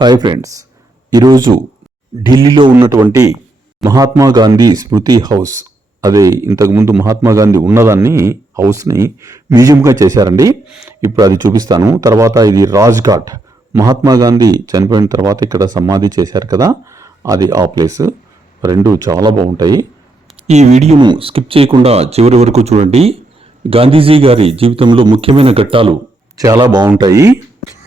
Hi friends, ఈరోజు ఢిల్లీలో ఉన్నటువంటి మహాత్మా గాంధీ స్మృతి హౌస్, అదే ఇంతకుముందు మహాత్మా గాంధీ ఉన్నదాన్ని హౌస్ని మ్యూజియంగా చేశారండి. ఇప్పుడు అది చూపిస్తాను. తర్వాత ఇది రాజ్ఘాట్, మహాత్మా గాంధీ చనిపోయిన తర్వాత ఇక్కడ సమాధి చేశారు కదా, అది ఆ ప్లేస్. రెండు చాలా బాగుంటాయి. ఈ వీడియోను స్కిప్ చేయకుండా చివరి వరకు చూడండి. గాంధీజీ గారి జీవితంలో ముఖ్యమైన ఘట్టాలు చాలా బాగుంటాయి.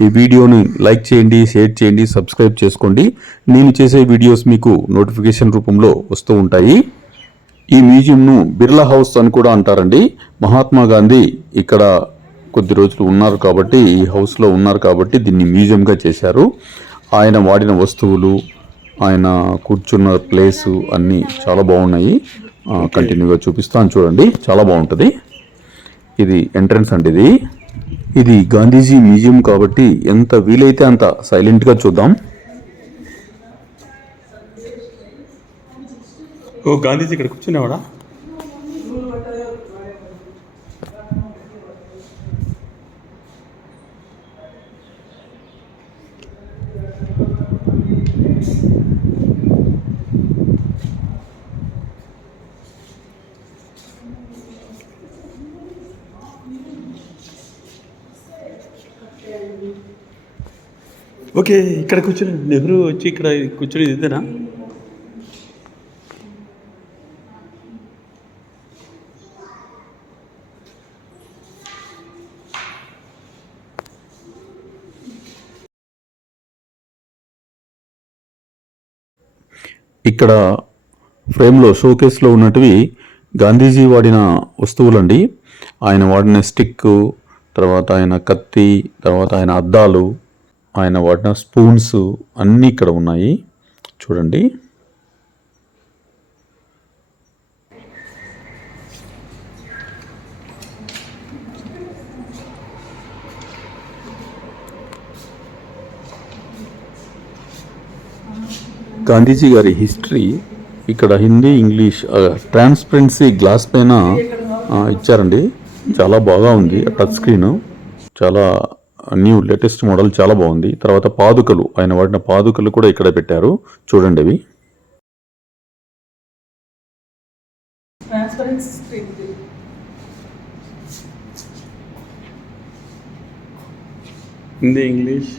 ఈ వీడియోని లైక్ చేయండి, షేర్ చేయండి, సబ్స్క్రైబ్ చేసుకోండి. నేను చేసే వీడియోస్ మీకు నోటిఫికేషన్ రూపంలో వస్తూ ఉంటాయి. ఈ మ్యూజియంను బిర్లా హౌస్ అని కూడా అంటారండి. మహాత్మా గాంధీ ఇక్కడ కొద్ది రోజులు ఉన్నారు కాబట్టి, ఈ హౌస్లో ఉన్నారు కాబట్టి దీన్ని మ్యూజియంగా చేశారు. ఆయన వాడిన వస్తువులు, ఆయన కూర్చున్న ప్లేసు అన్నీ చాలా బాగున్నాయి. కంటిన్యూగా చూపిస్తాను, చూడండి, చాలా బాగుంటుంది. ఇది ఎంట్రన్స్ అండి. ఇది గాంధీజీ మ్యూజియం కాబట్టి ఎంత వీలైతే అంత సైలెంట్గా చూద్దాం. ఓ, గాంధీజీ ఇక్కడ కూర్చునేవాడా? ఓకే, ఇక్కడ కూర్చుని నెహ్రూ వచ్చి ఇక్కడ కూర్చుని ఇదేనా? ఇక్కడ ఫ్రేమ్లో షోకేస్లో ఉన్నటివి గాంధీజీ వాడిన వస్తువులండి. ఆయన వాడిన స్టిక్, తర్వాత ఆయన కత్తి, తర్వాత ఆయన అద్దాలు, ఆయన వాడిన స్పూన్స్ అన్నీ ఇక్కడ ఉన్నాయి, చూడండి. గాంధీజీ గారి హిస్టరీ ఇక్కడ హిందీ, ఇంగ్లీష్ ట్రాన్స్పరెన్సీ గ్లాస్ పైన ఇచ్చారండి. చాలా బాగా ఉంది. టచ్ స్క్రీన్ చాలా న్యూ లేటెస్ట్ మోడల్, చాలా బాగుంది. తర్వాత పాదుకలు, ఆయన వాడిన పాదుకలు కూడా ఇక్కడ పెట్టారు, చూడండి. అవి హిందీ, ఇంగ్లీష్.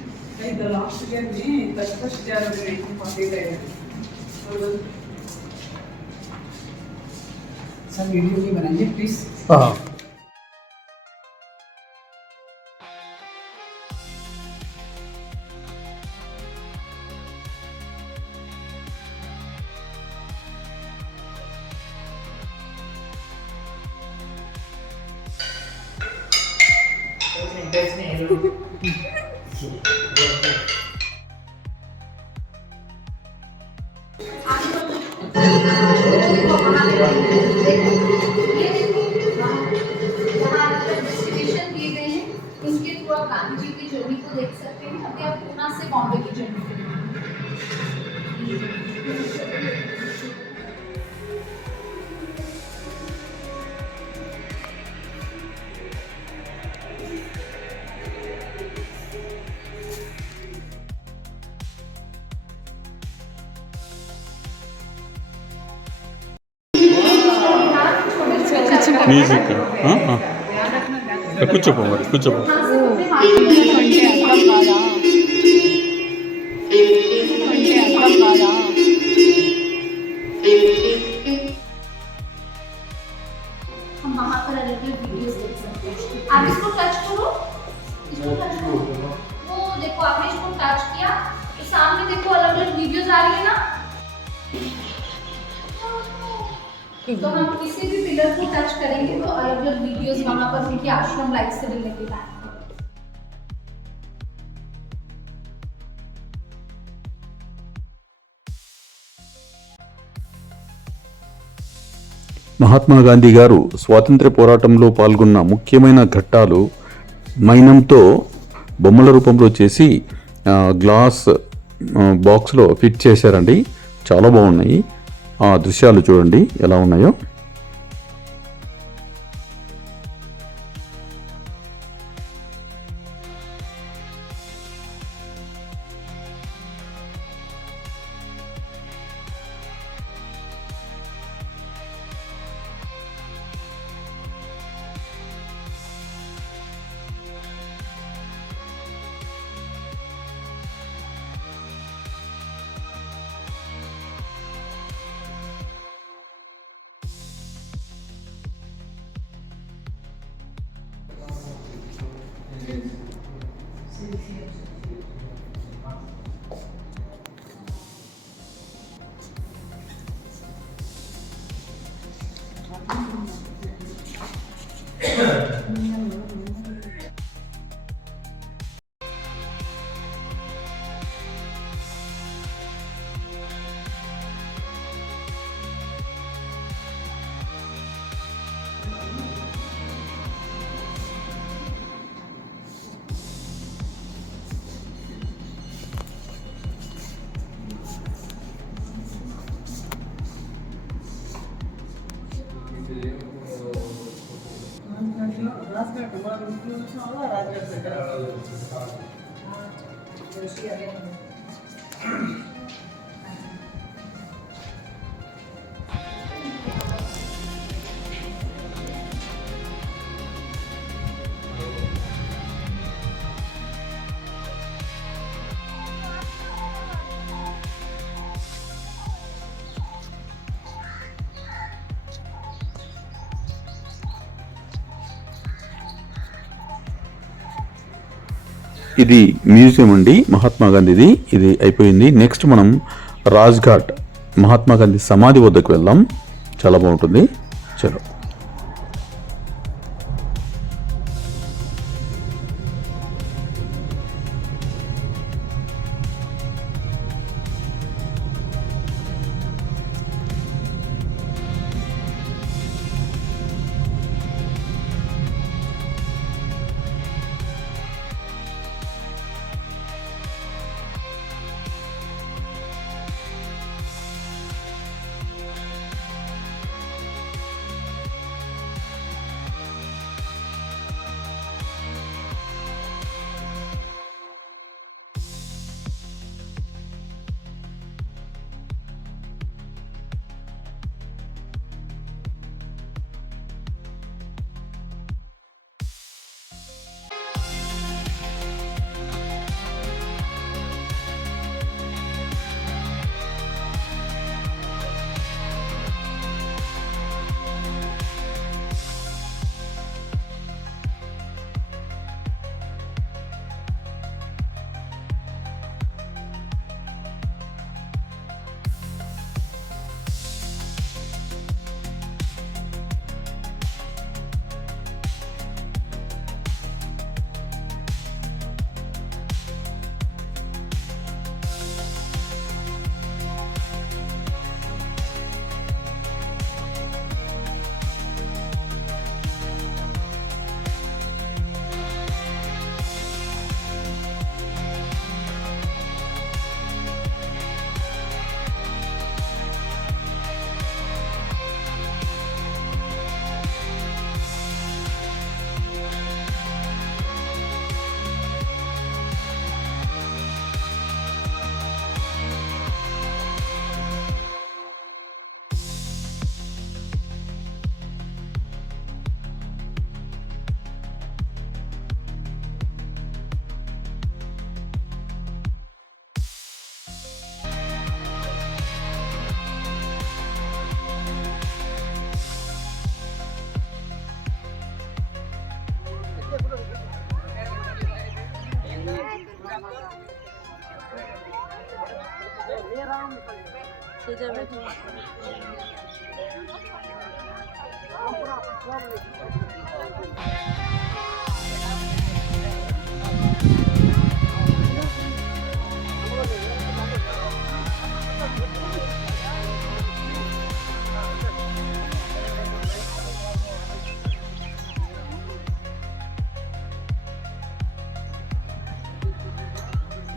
सर वीडियो नहीं बनाइए प्लीज। डिस्ट्रीब्यूशन दिए गए हैं, उसके थ्रू आप गांधी जी की जर्नी को देख सकते हैं। अभी आप पूना से बॉम्बे की जर्नी को మ్యూజిక్. కూర్చోపో, మరి కూర్చోపో. हम वहाँ पर अलग अलग वीडियोस देख सकते हैं। आप इसको टच करो, इसको टच करो, वो देखो आपने इसको टच किया तो सामने देखो अलग अलग वीडियोस आ रही है ना। तो हम किसी भी पिलर को टच करेंगे तो अलग अलग वीडियोस वहाँ पर उनकी आश्रम लाइफ से रिलेटेड आएंगे। మహాత్మా గాంధీ గారు స్వాతంత్ర్య పోరాటంలో పాల్గొన్న ముఖ్యమైన ఘట్టాలు మైనంతో బొమ్మల రూపంలో చేసి గ్లాస్ బాక్స్లో ఫిట్ చేశారండి. చాలా బాగున్నాయి. ఆ దృశ్యాలు చూడండి ఎలా ఉన్నాయో. ఇది మ్యూజియం అండి మహాత్మా గాంధీది. ఇది అయిపోయింది. నెక్స్ట్ మనం రాజ్ఘాట్ మహాత్మా గాంధీ సమాధి వద్దకు వెళ్దాం. చాలా బాగుంటుంది. చలో.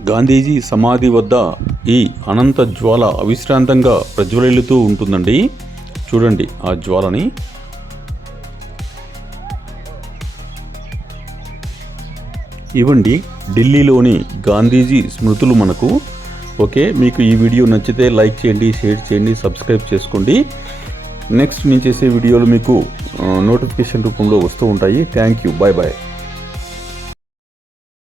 గాంధీజీ సమాధి వద్ద ఈ అనంత జ్వాల అవిశ్రాంతంగా ప్రజ్వలిల్లుతూ ఉంటుందండి. చూడండి ఆ జ్వాలని. ఇవ్వండి ఢిల్లీలోని గాంధీజీ స్మృతులు మనకు. ఓకే, మీకు ఈ వీడియో నచ్చితే లైక్ చేయండి, షేర్ చేయండి, సబ్స్క్రైబ్ చేసుకోండి. నెక్స్ట్ నేను చేసే వీడియోలు మీకు నోటిఫికేషన్ రూపంలో వస్తూ ఉంటాయి. Thank you. Bye bye.